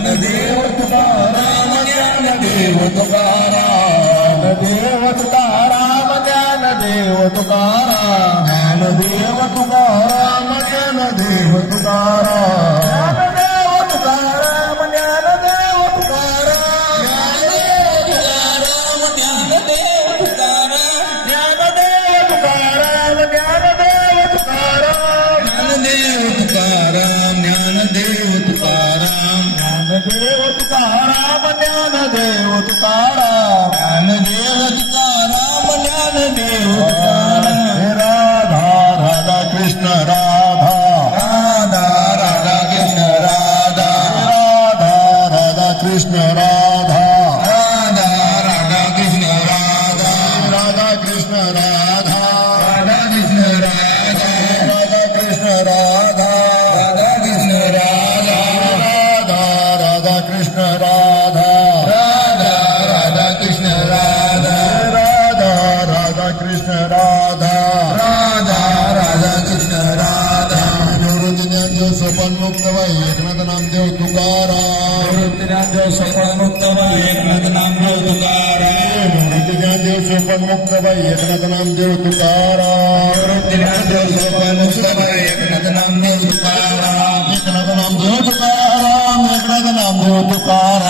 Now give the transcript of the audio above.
ज्ञानदेव तुकाराम ज्ञानदेव तुकाराम ज्ञानदेव तुकाराम ज्ञानदेव तुकाराम ज्ञानदेव तुकाराम ज्ञानदेव तुकाराम ज्ञानदेव तुकाराम ज्ञानदेव तुकाराम ज्ञानदेव तुकाराम ज्ञानदेव तुकाराम ज्ञानदेव तुकाराम ज्ञानदेव तुकाराम ज्ञानदेव तुकाराम ज्ञानदेव तुकाराम ज्ञानदेव तुकाराम ज्ञानदेव तुकाराम ज्ञानदेव तुकाराम राधा राधा कृष्ण राधा राधा राधा कृष्ण राधा राधा राधा कृष्ण राधा राधा राधा कृष्ण राधा राधा कृष्ण राधा राधा कृष्ण राधा राधा कृष्ण राधा राधा कृष्ण राधा राधा राधा कृष्ण राधा राधा राधा कृष्ण राधा राधा राधा कृष्ण राधा राधा राधा कृष्ण राधा निवृत्ती ज्ञानदेव सोपान मुक्त बाई एकनाथ नामदेव तुकाराम निवृत्ती ज्ञानदेव सोपान मुक्त बाई एकनाथ नामदेव तुकाराम निवृत्ती ज्ञानदेव सोपान मुक्त बाई एकनाथ नामदेव तुकाराम निवृत्ती ज्ञानदेव सोपान मुक्त बाई एकनाथ नामदेव तुकाराम एकनाथ नामदेव तुकाराम एकनाथ नामदेव तुकाराम